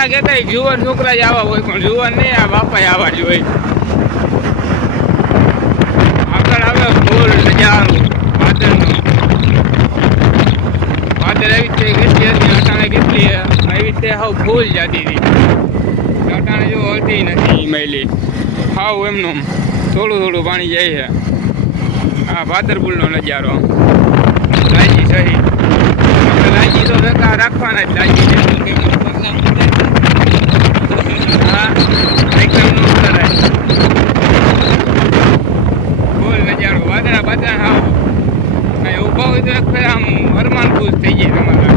ઘણા કહેતા જુવાન છોકરા જ આવા હોય પણ જુવાન નહીં આ બાપા આવા જ હોય. આગળ આવે ફૂલ નજારો વાદળનો. વાદળ આવી છે કેટલી હતી અટાણે કેટલી આવી રીતે હાવ ફૂલ જતી હતી. અટાણે જો હોતી નથી મહિલી હાવ એમનું થોડું થોડું પાણી જાય છે. આ ભાદરપુરનો નજારો લાજી સહી આપણે લાજી તો જતા રાખવાના જ લાજી હા એકદમ ફૂલ નજારો વાદળા બાદળા હાવ કાંઈ ઊભા હોય તો એક આમ હરમાન ખુશ થઈ જાય તમારા.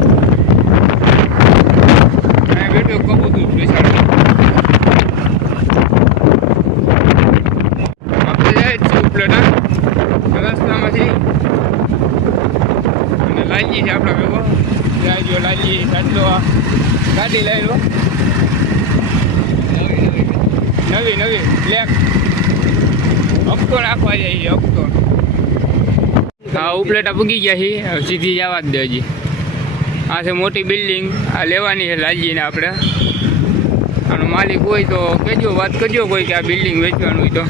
કાંઈ બેઠું કબૂતરું બેસાડું આપણે જાય જ છે ઉપલેટા રસ્તામાંથી અને લાલજી છે આપણા ભેગો જો લાલજી સાચલો ગાડી લઈ લો નવી બ્લેક હપ્તો નાખવા જાય હપ્તો. હા ઉપલેટા પૂગી ગયા છે સીધી જવા જ દે. હજી આ છે મોટી બિલ્ડિંગ આ લેવાની છે લાલજીને આપણે. આનો માલિક હોય તો કહેજો વાત કરજો કોઈ કે આ બિલ્ડિંગ વેચવાનું હોય તો.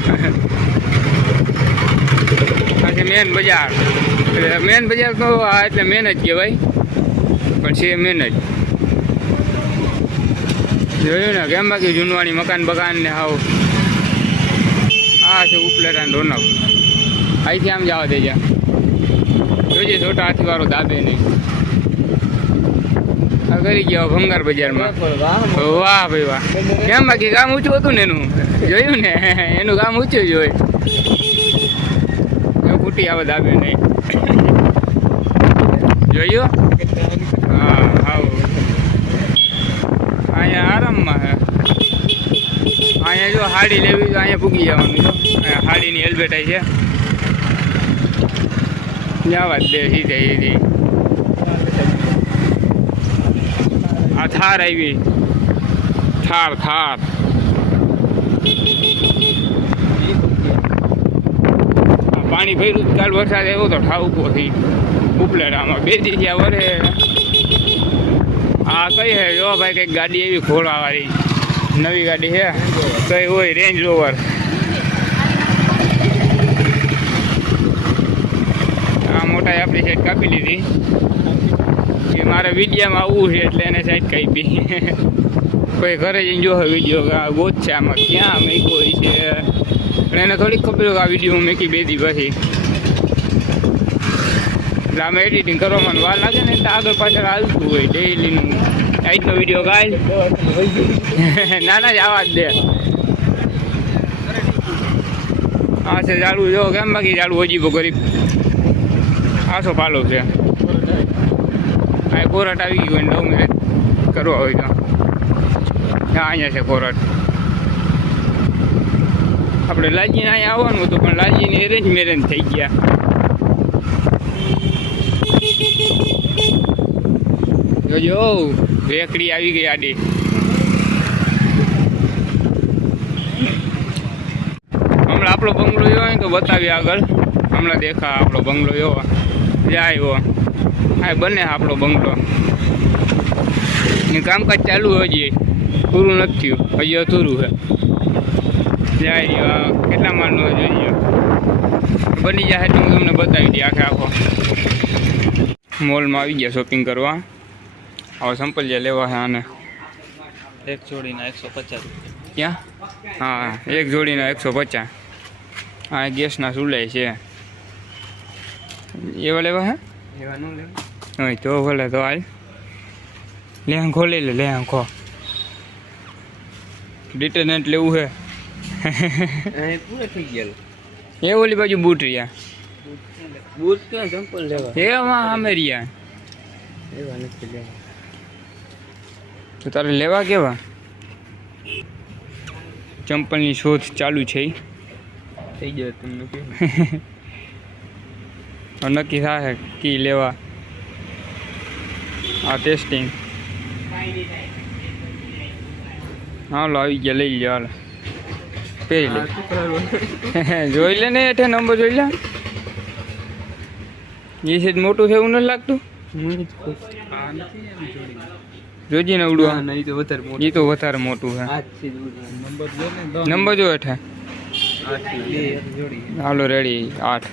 આ છે મેન બજાર તો આ એટલે મેન જ કહેવાય પણ છે મેન જ. જોયું ને કેમ બાકી જૂનવાણી મકાન બકાન ને હાવ. આ છે ઉપલેટા રોનક અહીંથી આમ જવા દેજા જોજે છોટા હાથીવાળો દાબે નહીં. આ કરી ગયા ભંગાર બજારમાં. વાહ ભાઈ વાહ કેમ બાકી કામ ઊંચું હતું ને એનું જોયું ને એનું કામ ઊંચું જ હોય. ફૂટી આવે દાબે નહીં જોયું. હા હાવ અહીંયા આરામમાં હે. અહીંયા જો હાડી લેવી તો અહીંયા પૂગી જવાનું જો હાડીની હેલ્મેટ છે જવા જ દે સીધી. આ થાર આવી થાર પાણી ભર્યું કાલ વરસાદ આવ્યો તો ઠાઉકો થઈ ઉપલેટામાં 2 દિવસ વરે. હા કઈ હે જો ભાઈ કંઈક ગાડી એવી ઘોડાવાળી નવી ગાડી છે કઈ હોય રેન્જ રોવર. આ મોટા આપણી સાઈડ કાપી લીધી કે મારે વિડીયામાં આવવું છે એટલે એને સાઈડ કાપી. કોઈ ઘરે જઈને જોવે વિડીયો ગોત છે આમાં ક્યાં મેકો હોય છે પણ એને થોડીક ખબર આ વિડીયો હું મેકી 2 દી પછી. એટલે આમાં એડિટિંગ કરવામાં વાર લાગે ને એટલે આગળ પાછળ આવતું હોય ડેઈલીનું આજનો વિડીયો કાલ નાના જ આવા જ દે. આ છે ઝાડું જો કેમ બાકી ઝાડું હજી ગરીબ આસો પાલો છે. આ કોરટ આવી ગયું લવ મેરેજ કરવા હોય તો અહીંયા છે કોરટ. આપણે લાજીને અહીંયા આવવાનું હતું પણ લાજીને એરેન્જ મેરેજ થઈ ગયા. જોજો રેકડી આવી ગઈ આડી. હમણાં આપણો બંગલો એવો હોય તો બતાવીએ આગળ. હમણાં દેખા આપણો બંગલો એવો જાય એવો હા બને આપણો બંગલો. કામકાજ ચાલુ હજી પૂરું નથી થયું હજી અધૂરું છે. જાય કેટલા માળનો જોઈએ બની જાય એટલે હું તમને બતાવી દઈએ આખો. મોલમાં આવી ગયા શોપિંગ કરવા. હવે સંપલ લેવા છે આને એક જોડીના 150 રૂપિયા. ક્યાં? હા એક જોડીના 150. હા ગેસના ચૂલા છે એવા લેવા હે એવા ન લેવા હોય તો ભલે તો હાલ લેંખો લઈ લે લેંખો. ડિટર્જન્ટ લેવું છે પૂરા થઈ ગયા. એ ઓલી બાજુ બૂટ રહ્યા બૂટ ક્યાં સંપલ લેવા એમાં અમે રહ્યા એવા નથી લેવા. તો તારે લેવા કેવા? ચંપલની શોધ ચાલુ છે થઈ જાય તમને નક્કી થાય કી લેવા. આ ટેસ્ટિંગ હાલો આવી ગયા લઈ લે હાલ પહેરી લે જોઈ લે ને એઠે નંબર જોઈ લે. એ છે મોટું છે એવું નથી લાગતું. જોજી ને ઉડવા ના એ તો વધારે મોટું એ તો વધારે મોટું છે આજથી જ ઉડવાનું. નંબર જો હેઠે આજથી બે જોડી હાલો રેડી 8